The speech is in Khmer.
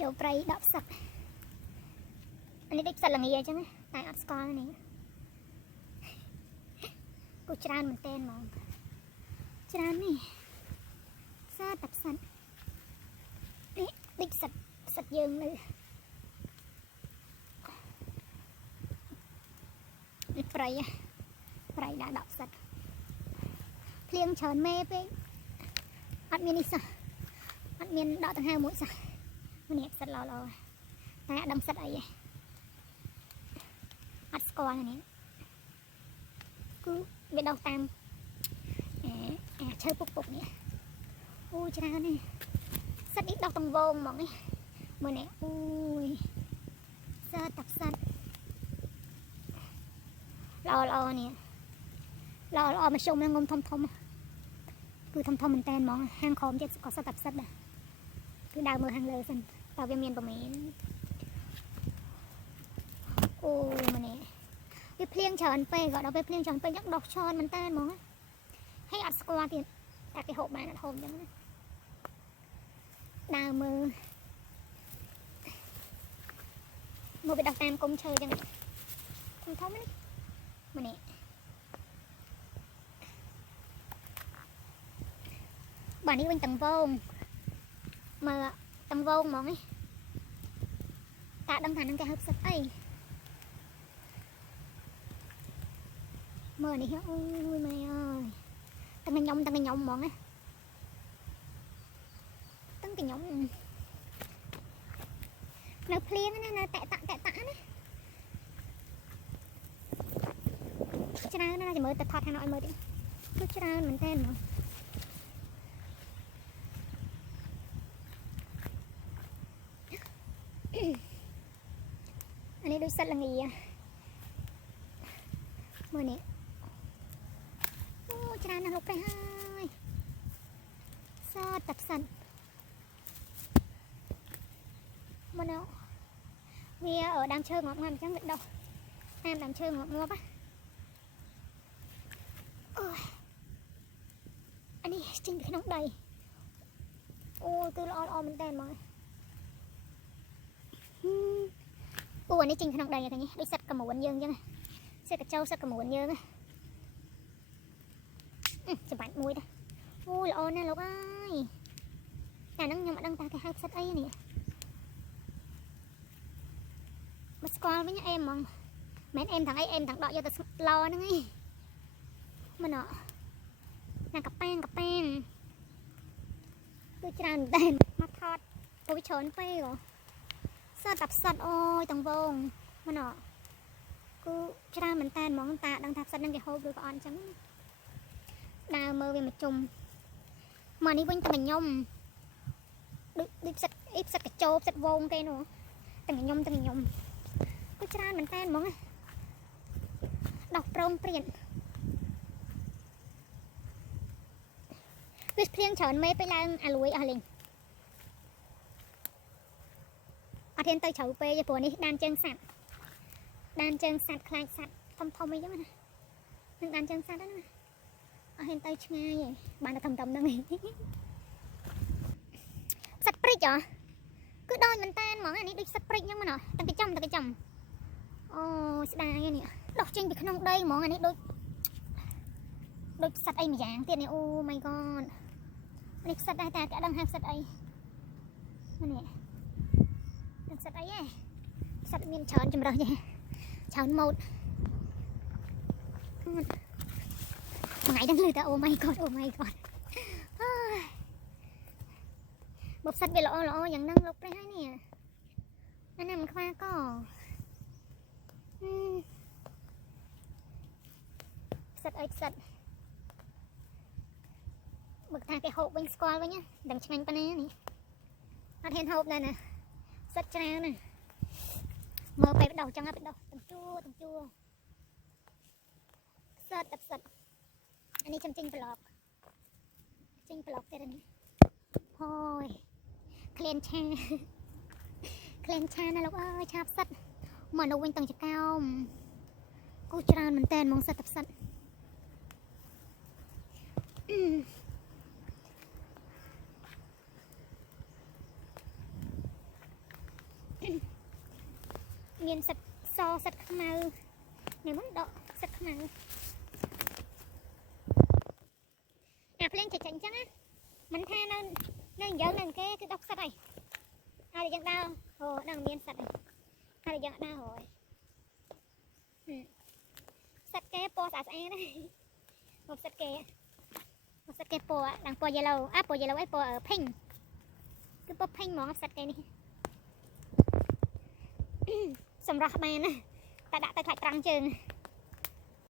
ចូលព្រៃដកផ្សិតនេះដូចផ្សិតល្ងាអញ្ចឹងតែអត់ស្គាល់នេះគូច្រើនមែនតើហ្មងច្រើននេះសើតែផ្សិតនេះដូចផ្សិតយើងនៅព្រៃដាក់ដកផ្សិតភ្លៀងច្រើនមេពេកអត់មាននេះសោះអត់មានដកដង្ហើមមួយសោះនេះផ្សិតល្អតែអត់ដឹងផ្សិតអីទេអត់ស្គាល់នេះគឺវាដកតាមឈើពុកនេះអូច្រើននេះផ្សិតនេះដកតង្វងហ្មងនេះមើលនេះអូយសើតាផ្សិតល្អនេះល្អមកជុំនឹងងុំធំគឺធំមែនតើហ្មងហាងក្រោមទៀតក៏សើតាផ្សិតដែរគឺដើរមើលខាងលើសិនតើវាមានប្រមាណអូមើលនេះវាភ្លៀងច្រើនពេកក៏ដល់ពេលភ្លៀងច្រើនពេកយ៉ាងដុះឆនមែនតើហ្មងហើយអត់ស្គាល់ទៀតតែគេហូបបានអត់ហូបអញ្ចឹងណាដើរមើលវាដោះតាមកុំឈើអញ្ចឹងធំនេះមើលនេះបាទនេះវិញតង្វងមើលតង្វងហ្មងនេះតាដឹងថានឹងគេហៅផ្សិតអីមើលនេះអូយម៉ែអើយតាំងខ្ញុំហ្មងណាតាំងខ្ញុំនៅភ្លៀងណានៅតាក់ណាច្រើនណាស់ចាំមើលទៅថតខាងនោះឲ្យមើលទៀតគឺច្រើនមែនតើហ្មងអានេះដូចសត្វល្ងាមើលនេះអូច្រើនណាស់លោកព្រះហើយសតតាផ្សិតមើលវាởដើមឈើងាប់អញ្ចឹងវាដុះតាមដើមឈើងាប់ណាអូយអានេះចេញពីក្នុងដីអូគឺល្អមែនតើហ្មងអូអានេះចេញក្នុងដីហ្នឹងដូចសត្វក្មួយយើងអញ្ចឹងសត្វកញ្ចោសត្វក្មួយយើងច្បាច់មួយដែរអូល្អណាស់លោកអើយតែហ្នឹងខ្ញុំអត់ដឹងថាគេហៅផ្សិតអីនេះមកស្គាល់វិញអេមហ្មងមិនអេមទាំងអីអេមទាំងដកយកទៅឡហ្នឹងឯងមើលណ៎ណាកាប៉ាងគឺច្រើនតែមកថតពោះច្រើនពេកសើតាផ្សិតអូយតង្វងមើលណ៎គឺច្រើនមែនតើហ្មងតាដឹងថាផ្សិតនឹងគេហូបឬក៏អត់អញ្ចឹងដើរមើលវាមកជុំមកនេះវិញតែខ្ញុំដូចផ្សិតកញ្ចោផ្សិតវងគេនោះតែខ្ញុំគឺច្រើនមែនតើហ្មងដោះប្រងព្រៀនវាភ្លៀងច្រើនមេពេលឡើងអាលួយអស់លេងអត់ហ៊ានទៅជ្រៅពេកទេព្រោះនេះដានជើងសัตว์ខ្លាចសัตว์ធំអីចឹងណានឹងដានជើងសัตว์ហ្នឹងណាអត់ហ៊ានទៅឆ្ងាយទេបានតែធំហ្នឹងឯងសัตว์ព្រិចហ៎គឺដូចមែនតើហ្មងអានេះដូចសัตว์ព្រិចហ្នឹងណាតាំងពីចំអូស្ដាយនេះដោះចេញពីក្នុងដីហ្មងអានេះដូចសัตว์អីម្យ៉ាងទៀតនេះអូ my god នេះសัตว์ដែរតែអត់ដឹងហៅសัตว์អីនេះដឹងសัตว์អីទេសัตว์មានច្រើនចម្រុះទេច្រើនម៉ូតមួយថ្ងៃហ្នឹងលើតែអូ my god បើផ្សិតវាល្អយ៉ាងហ្នឹងលោកព្រះហើយនេះអាណាមិនខ្វះក៏ផ្សិតអីផ្សិតបើថាគេហូបវិញស្គាល់វិញដឹងឆ្ងាញ់ប៉ុណ្ណានេះអត់ហ៊ានហូបដែរណាផ្សិតច្រើនណាមើលពេលដោះចឹងទៅដោះទាំងជួផ្សិតតែផ្សិតអានេះចេញប្លុកទៀតនេះហូយក្លៀនឆាណាលោកអើយឆាផ្សិតមកនៅវិញទាំងចកោមគូច្រើនមែនតើហ្មងសត្វតែផ្សិត មានសិតសសិតខ្មៅនេះមិនដកសិតខ្មៅអាភ្លេងចេញអញ្ចឹងណាមិនថានៅយើងនឹងគេគឺដកសិតហើយហើយយើងដើរអូដល់មានសិតហើយយើងដើរហើយសិតគេពណ៌ស្អាតស្អាតណាមកសិតគេពណ៌ឡើងពណ៌ yellow ពណ៌ yellow ឯពណ៌ pink គឺពណ៌ pink ហ្មងសិតគេនេះសម្រាប់បានណាតែដាក់ទៅខ្លាច់ត្រង់ជើង